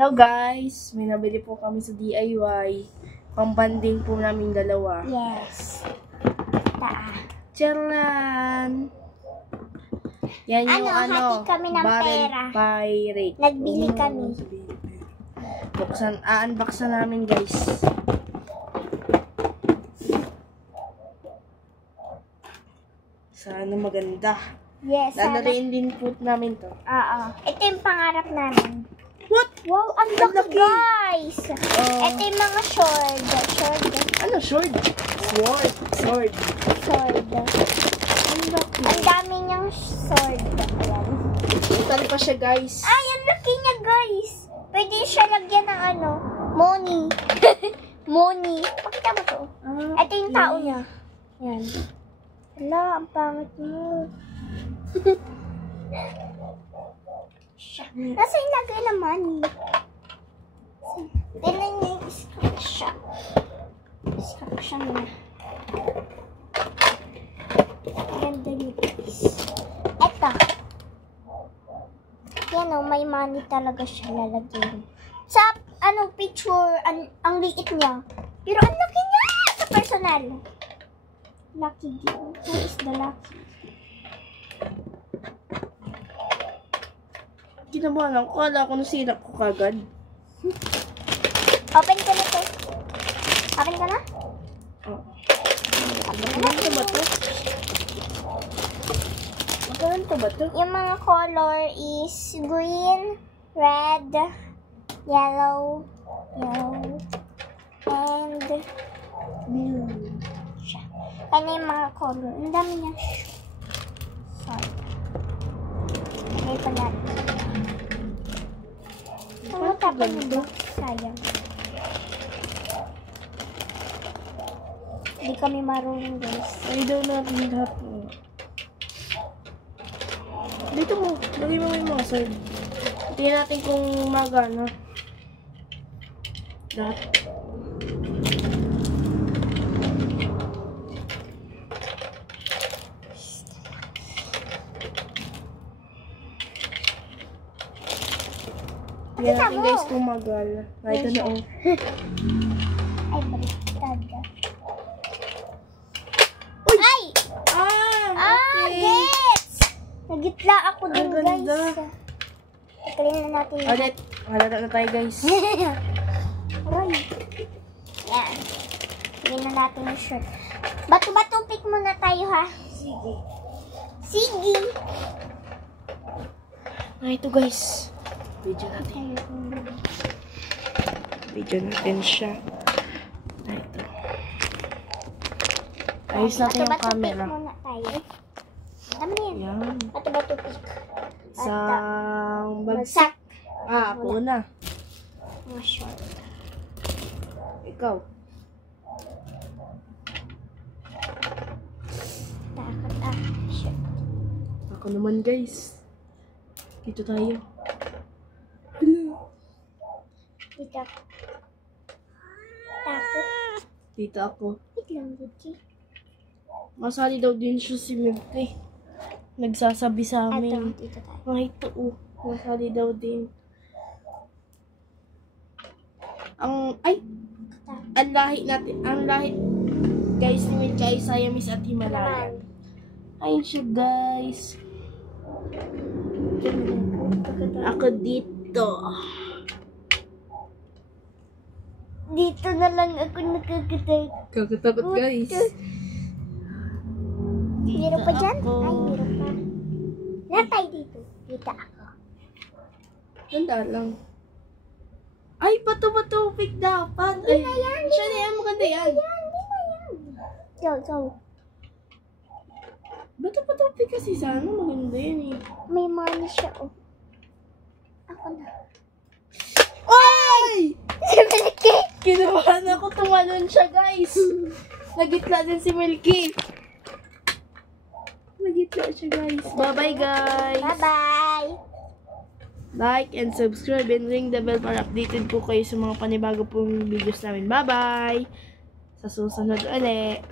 Hello guys, may nabili po kami sa DIY. Pambanding po namin dalawa. Yes. Charan! Yan yung hati kami ng barrel pera. pirate. Nagbili kami. Unbox na namin guys. Sana maganda. Yes. Dadalhin din po namin to. Oo. Ito yung pangarap namin. What? Wow, ang laki guys! Ito yung mga sword. Ano sword? Sword. Ang dami niyang sword. Ayan. Total pa siya guys. Ay, ang laki niya guys! Pwede siya lagyan ng money. Money. Pakita mo to. Ito yung tao niya. Ayan. Hala, ang pangit mo. Nasa yung lagay ng money. Tignan niyo yung instruction. Instruction na. Ganda niyo guys. Eto. Yan o, may money talaga siya lalagyan. Sa, picture, ang liit niya. Pero ang laki niya sa personal. Lucky girl. Who is the lucky? Ginawa lang ko. Kala ko nasirap ko kagad. Open ko na to. Open ka na? Oh. Magkano ba to? Magkano ba to? Yung mga color is green, red, yellow, and blue. Ano yung mga color? Ang dami niya. Sorry. Lagay pa natin. Ano tapos nito? Sayang. Hindi kami marunong guys. Ay daw natin lahat. Dito mo. Lagay mo yung mga sword. Tingnan natin kung magana. Lahat. Tingnan natin guys kung magal. Ito na oh. Ay, baliktad. Uy! Ay! Okay. Gets! Nagitla ako Ang din guys. ganda. Tagalin na natin. Ulit. Halata na tayo guys. Aray. Yan. Tingnan na natin yung shirt. Bato-bato pick muna tayo ha. Sige. Ito guys. Video natin siya. Ito. Ayos natin yung camera. Bato-bato pick muna tayo. Dami yan. Yan. Bato-bato pick. Isang bagsak. Ako na. Mga short. Ikaw. Takot short. Ako naman guys. Dito tayo. Dito ako. Takot. Dito ako. Wait lang, Gucci. Masali daw din siya si Milky. Nagsasabi sa amin. Dito tayo. Ay, ito oh. Masali daw din. Ang lahi natin. Ang lahi guys ni Milky ay Siamese at Himalayan. Ayun siya guys. Ako dito. Dito na lang ako nakakatakot. Kakatakot guys. Meron pa dyan? Ako. Ay, meron pa. Lahat tayo dito. Dito ako. Ganda lang. Ay, bato-bato pick dapat. Ay, siya na yan. Maganda yan. Go. Bato-bato pick kasi sana. Maganda yan eh. May money siya, oh. Ako na. Ay! Si Milky! Kinabahan ako. Tumalon siya guys. Nagitla din si Milky. Nagitla siya guys. Bye-bye guys. Bye-bye! Like and subscribe and ring the bell para updated po kayo sa mga panibago pong videos namin. Bye-bye! Sa susunod ulit.